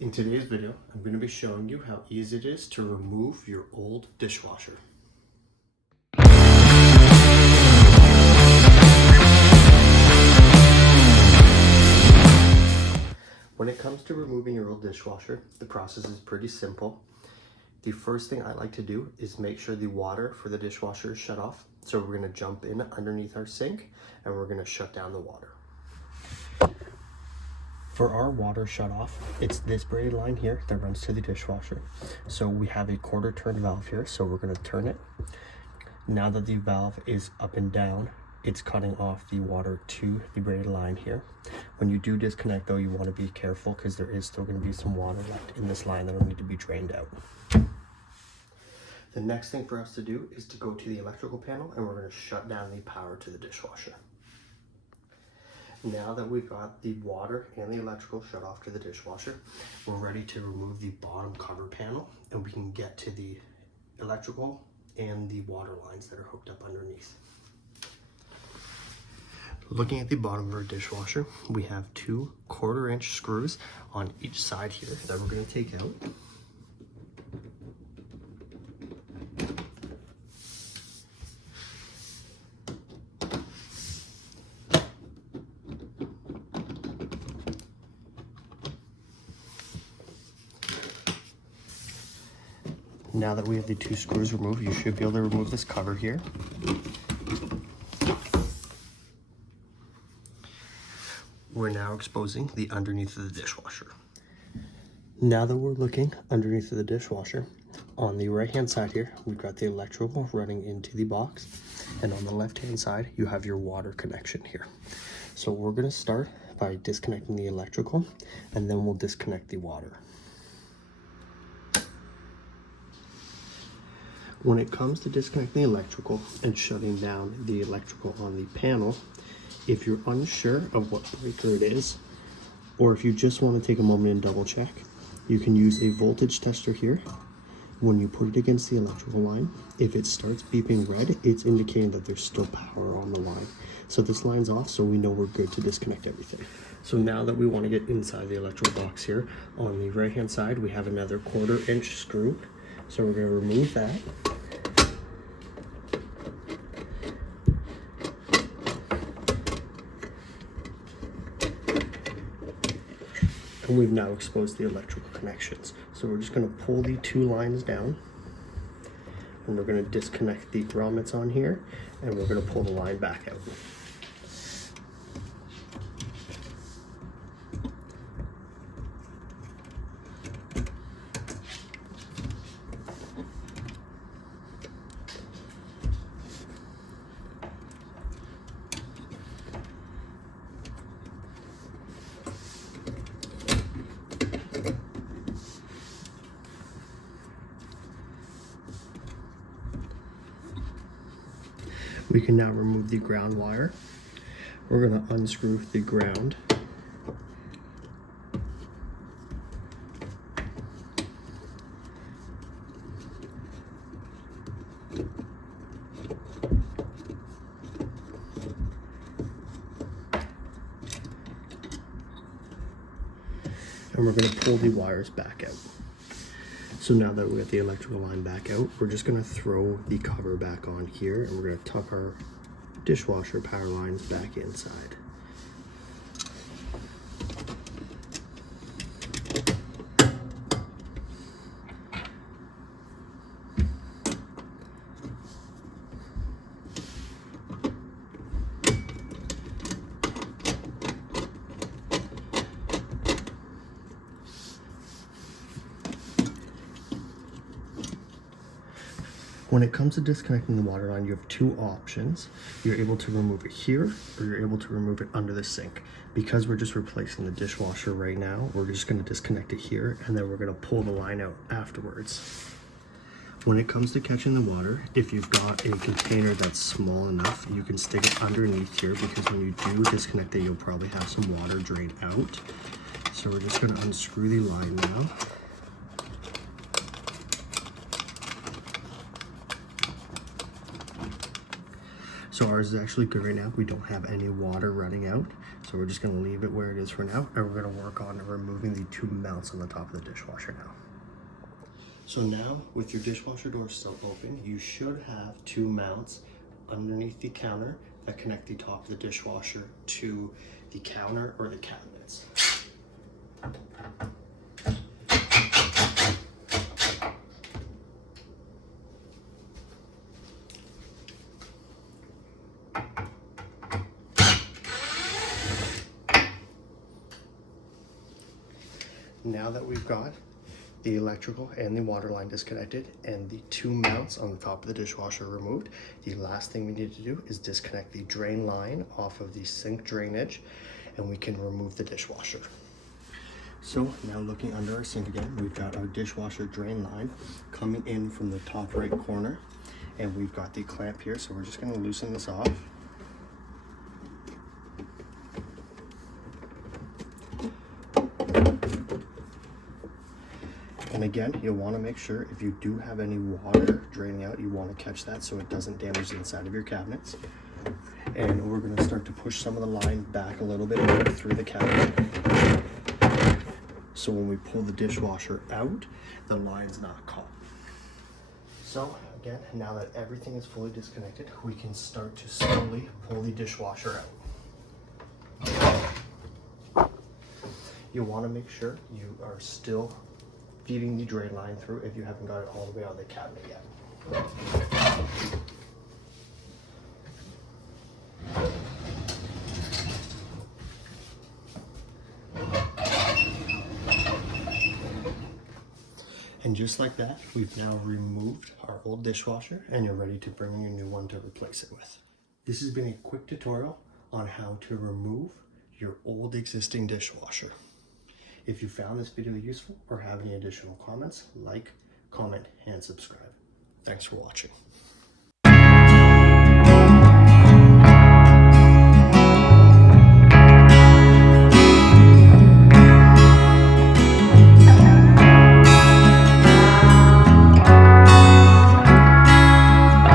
In today's video, I'm going to be showing you how easy it is to remove your old dishwasher. When it comes to removing your old dishwasher, the process is pretty simple. The first thing I like to do is make sure the water for the dishwasher is shut off. So we're going to jump in underneath our sink and we're going to shut down the water. For our water shut off, it's this braided line here that runs to the dishwasher. So we have a quarter turn valve here, so we're going to turn it. Now that the valve is up and down, it's cutting off the water to the braided line here. When you do disconnect though, you want to be careful because there is still going to be some water left in this line that will need to be drained out. The next thing for us to do is to go to the electrical panel and we're going to shut down the power to the dishwasher. Now that we've got the water and the electrical shut off to the dishwasher, we're ready to remove the bottom cover panel and we can get to the electrical and the water lines that are hooked up underneath. Looking at the bottom of our dishwasher, we have 2 1/4-inch screws on each side here that we're going to take out. Now that we have the 2 screws removed, you should be able to remove this cover here. We're now exposing the underneath of the dishwasher. Now that we're looking underneath of the dishwasher, on the right hand side here, we've got the electrical running into the box, and on the left hand side, you have your water connection here. So we're going to start by disconnecting the electrical, and then we'll disconnect the water. When it comes to disconnecting the electrical and shutting down the electrical on the panel, if you're unsure of what breaker it is, or if you just want to take a moment and double check, you can use a voltage tester here. When you put it against the electrical line, if it starts beeping red, it's indicating that there's still power on the line. So this line's off, so we know we're good to disconnect everything. So now that we want to get inside the electrical box here, on the right hand side, we have another 1/4-inch screw. So we're going to remove that. And we've now exposed the electrical connections. So we're just going to pull the 2 lines down and we're going to disconnect the grommets on here and we're going to pull the line back out. We can now remove the ground wire. We're going to unscrew the ground. And we're going to pull the wires back out. So now that we got the electrical line back out, we're just going to throw the cover back on here and we're going to tuck our dishwasher power lines back inside. When it comes to disconnecting the water line, you have 2 options. You're able to remove it here, or you're able to remove it under the sink. Because we're just replacing the dishwasher right now, we're just going to disconnect it here, and then we're going to pull the line out afterwards. When it comes to catching the water, if you've got a container that's small enough, you can stick it underneath here, because when you do disconnect it, you'll probably have some water drain out. So we're just going to unscrew the line now. So ours is actually good right now. We don't have any water running out. So we're just gonna leave it where it is for now, and we're gonna work on removing the two mounts on the top of the dishwasher now. So now, with your dishwasher door still open, you should have two mounts underneath the counter that connect the top of the dishwasher to the counter or the cabinets. Now that we've got the electrical and the water line disconnected and the two mounts on the top of the dishwasher removed, the last thing we need to do is disconnect the drain line off of the sink drainage, and we can remove the dishwasher. So now looking under our sink again, we've got our dishwasher drain line coming in from the top right corner, and we've got the clamp here, so we're just going to loosen this off. And again, you'll want to make sure if you do have any water draining out, you want to catch that so it doesn't damage the inside of your cabinets. And we're going to start to push some of the line back a little bit more through the cabinet. So when we pull the dishwasher out, the line's not caught. So again, now that everything is fully disconnected, we can start to slowly pull the dishwasher out. You want to make sure you are still feeding the drain line through if you haven't got it all the way out of the cabinet yet. And just like that, we've now removed our old dishwasher and you're ready to bring your new one to replace it with. This has been a quick tutorial on how to remove your old existing dishwasher. If you found this video useful or have any additional comments, like, comment, and subscribe. Thanks for watching.